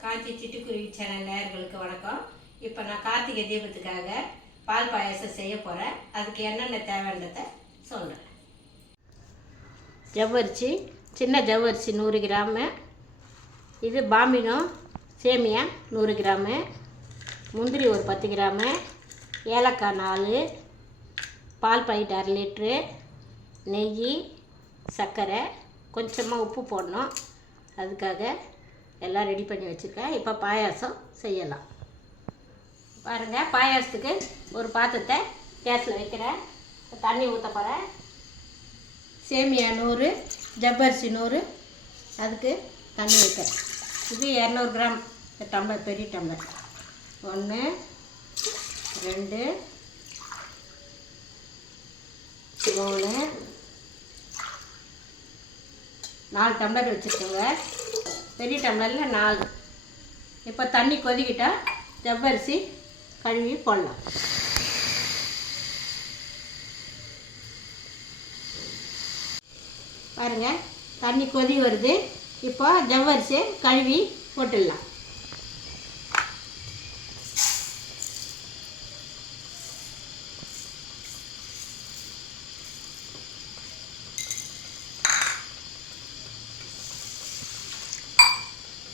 காஞ்சி சிட்டுக்குருவி சேனல் நேயர்களுக்கு வணக்கம். இப்போ நான் கார்த்திகை தீபத்துக்காக பால் பாயாசம் செய்ய போகிறேன். அதுக்கு என்னென்ன தேவைன்றதை சொல்கிறேன். ஜவ்வரிசி, சின்ன ஜவ்வரிசி 100 கிராமு, இது பாம்பினோ சேமியா 100 கிராமு, முந்திரி ஒரு 10 கிராமு, ஏலக்காய் 4, பால் பாக்கெட் 1/2 லிட்ரு, நெய், சர்க்கரை, கொஞ்சமாக உப்பு போடணும். அதுக்காக எல்லாம் ரெடி பண்ணி வச்சுருக்கேன். இப்போ பாயாசம் செய்யலாம். பாருங்கள், பாயாசத்துக்கு ஒரு பாத்திரத்தை கேஸில் வைக்கிறேன். தண்ணி ஊற்ற போகிறேன். சேமியா 100, ஜவ்வரிசி 100, அதுக்கு தண்ணி வைக்கிறேன். இது 200 கிராம் டம்ளர், பெரிய டம்ளர். 1 2 3 4 டம்ளர் வச்சுருக்கோங்க. பெரிய டம்ளரில் 4. இப்போ தண்ணி கொதிக்கிட்டால் ஜவ்வரிசி கழுவி போடலாம். பாருங்கள், தண்ணி கொதி வருது. இப்போ ஜவ்வரிசியை கழுவி போட்டுடலாம்.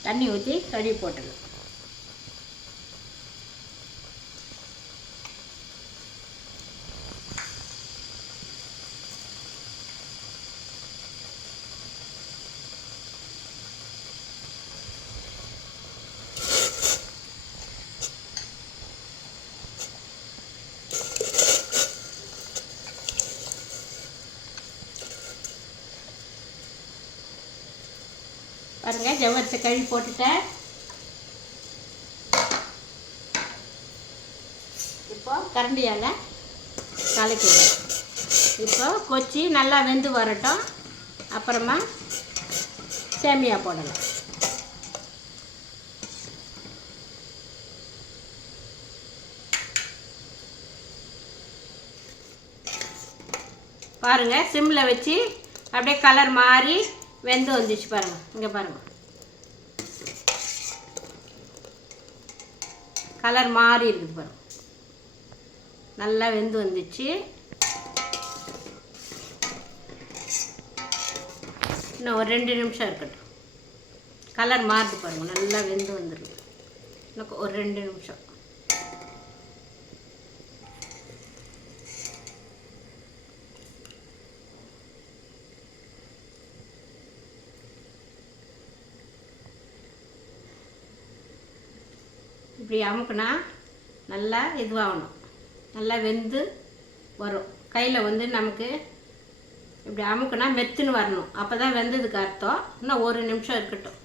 தண்ணி ஊற்றி கழுவி போட்டுடலாம். பாருங்கள், ஜவ்வரிசி கழுவி போட்டுட்டேன். இப்போ கரண்டியால் கலக்கிடுவேன். இப்போ கொச்சி நல்லா வெந்து வரட்டும். அப்புறமா சேமியா போடலாம். பாருங்கள், சிம்மில் வச்சு அப்படியே கலர் மாறி வெந்து வந்துச்சு. பாருங்கள், இங்கே பாருங்கள், கலர் மாறி இருக்குது. பாருங்கள், நல்லா வெந்து வந்துச்சு. இன்னும் ஒரு 2 நிமிஷம் இருக்கட்டும். கலர் மாறுது பாருங்கள், நல்லா வெந்து வந்துருக்கு. இன்னும் ஒரு 2 நிமிஷம். இப்படி அமுக்குனா நல்லா இதுவாகணும், நல்லா வெந்து வரும். கையில் வந்து நமக்கு இப்படி அமுக்குனா மெத்துன்னு வரணும். அப்போ தான் வெந்ததுக்கு அர்த்தம். இன்னும் 1 நிமிஷம் இருக்கட்டும்.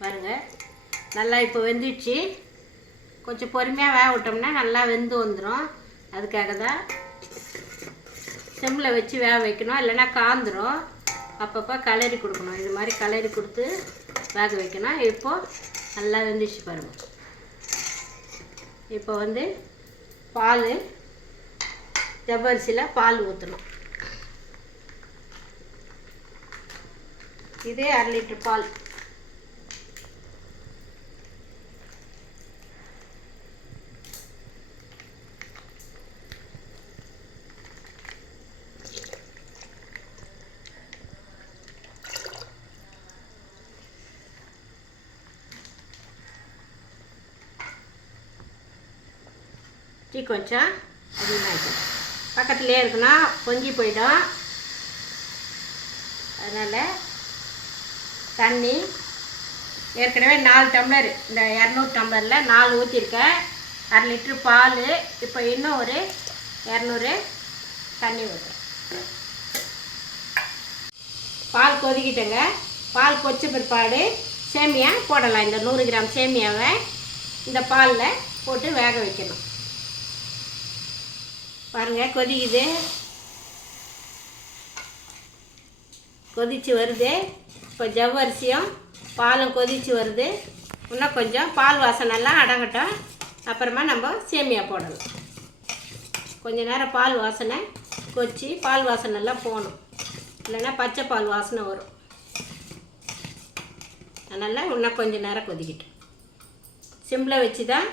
பாருங்கள், நல்லா இப்போ வெந்துச்சு. கொஞ்சம் பொறுமையாக வேக விட்டோம்னா நல்லா வெந்து வந்துடும். அதுக்காக தான் சிம்மில் வச்சு வேக வைக்கணும், இல்லைன்னா காந்துடும். அப்பப்போ கலரி கொடுக்கணும். இது மாதிரி கலரி கொடுத்து வேக வைக்கணும். இப்போது நல்லா வெந்துச்சு பாருங்கள். இப்போ வந்து பால், ஜவ்வரிசியில் பால் ஊற்றணும். இதே 1/2 லிட்டர் பால். டீ கொஞ்சம் அதிகமாகிடும். பக்கத்துலேயே இருக்குன்னா பொங்கி போயிடும். அதனால் தண்ணி ஏற்கனவே 4 டம்ளர், இந்த 200 டம்ளரில் 4 ஊற்றிருக்கேன். 1/2 லிட்ரு பால். இப்போ இன்னும் ஒரு 200 தண்ணி ஊற்றுறேன். பால் கொதிக்கிட்டேங்க. பால் கொச்ச பிற்பாடு சேமியா போடலாம். இந்த 100 கிராம் சேமியாவை இந்த பாலில் போட்டு வேக வைக்கணும். பாருங்கள், கொதிக்குது, கொதிச்சு வருது. இப்போ ஜவ்வரிசியும் பாலும் கொதிச்சு வருது. இன்னும் கொஞ்சம் பால் வாசனைலாம் அடங்கட்டும். அப்புறமா நம்ம சேமியா போடலாம். கொஞ்ச நேரம் பால் வாசனை கொச்சி பால் வாசனை எல்லாம் போகணும், இல்லைன்னா பச்சை பால் வாசனை வரும். அதனால் இன்னும் கொஞ்சம் நேரம் கொதிக்கிட்டோம். சிம்மில் வச்சு தான்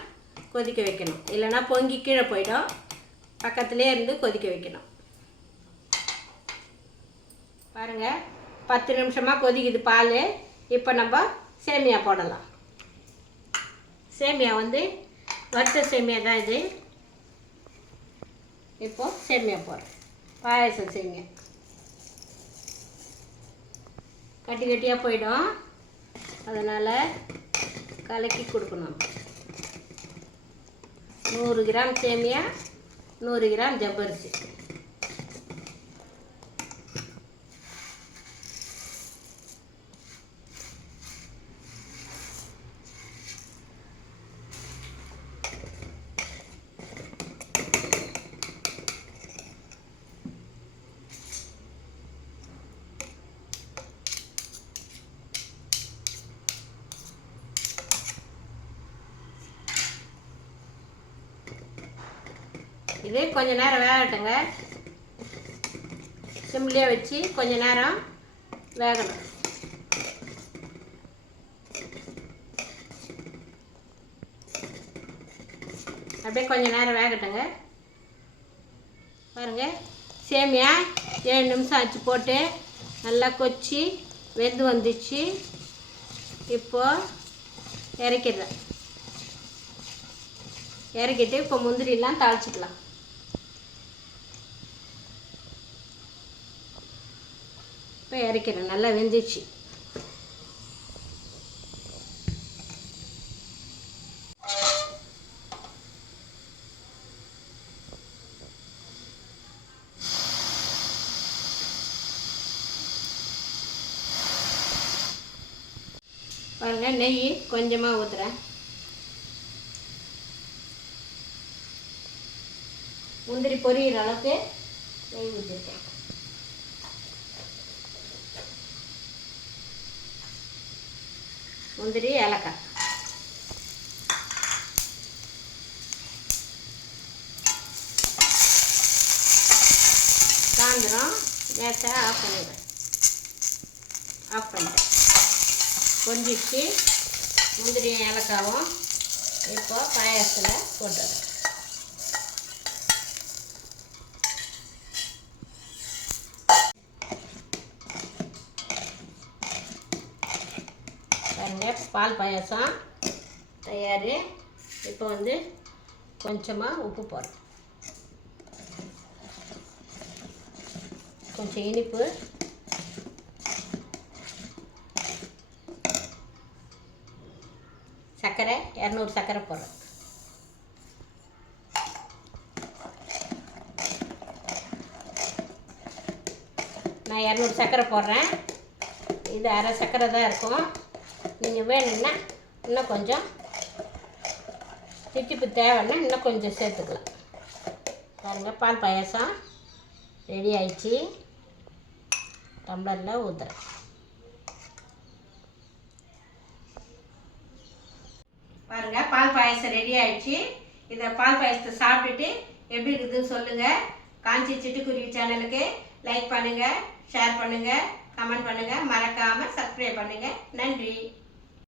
கொதிக்க வைக்கணும், இல்லைன்னா பொங்கி கீழே போயிடும். பக்கத்துலேயே இருந்து கொதிக்க வைக்கணும். பாருங்கள், 10 நிமிஷமாக கொதிக்குது பால். இப்போ நம்ம சேமியா போடலாம். சேமியா வந்து வறுத்த சேமியா தான் இது. இப்போது சேமியா போடுறேன். பாயாசம் சேமியா கட்டி கட்டியாக போயிடும், அதனால் கலக்கி கொடுக்கணும். 100 கிராம் சேமியா, 100 கிராம் ஜவ்வரிசி. இது கொஞ்ச நேரம் வேகட்டுங்க. சிம்லேயே வச்சு கொஞ்ச நேரம் வேகணும். அப்படியே கொஞ்ச நேரம் வேகட்டுங்க. பாருங்கள், சேமியா 7 நிமிஷம் ஆச்சு போட்டு நல்லா கொச்சி வெந்து வந்துச்சு. இப்போது இறக்கிடுறேன். இறக்கிட்டு இப்போ முந்திரிலாம் தாளிச்சிக்கலாம். இப்போ இறக்கிறேன். நல்லா வெந்துச்சு. பாருங்கள், நெய் கொஞ்சமாக ஊற்றுறேன். முந்திரி பொரியிற அளவுக்கு நெய் ஊற்றிருக்கேன். முந்திரி ஏலக்காய் சாயந்தரம் கேஸை ஆஃப் பண்ணிடுறேன். ஆஃப் பண்ணிட்டேன். கொஞ்சிச்சு முந்திரியும் ஏலக்காவும் இப்போ பாயாசத்தில் போட்டுறேன். பால் பாயாசம் தயார். இப்போ வந்து கொஞ்சமாக உப்பு போடுறேன். கொஞ்சம் இனிப்பு, சர்க்கரை 200 சர்க்கரை போடுறேன். நான் 200 சர்க்கரை போடுறேன். இது அரை சர்க்கரை தான் இருக்கும். நீங்கள் வேணும்னா இன்னும் கொஞ்சம் தித்திப்பு தேவைன்னா இன்னும் கொஞ்சம் சேர்த்துக்கலாம். பாருங்கள், பால் பாயாசம் ரெடி ஆயிடுச்சு. டம்ளரில் ஊற்றுறேன். பாருங்கள், பால் பாயாசம் ரெடி ஆயிடுச்சு. இந்த பால் பாயாசத்தை சாப்பிட்டுட்டு எப்படி இருக்குதுன்னு சொல்லுங்கள். காஞ்சி சிட்டுக்குருவி சேனலுக்கு லைக் பண்ணுங்கள், ஷேர் பண்ணுங்கள், கமெண்ட் பண்ணுங்கள், மறக்காமல் சப்ஸ்கிரைப் பண்ணுங்கள். நன்றி.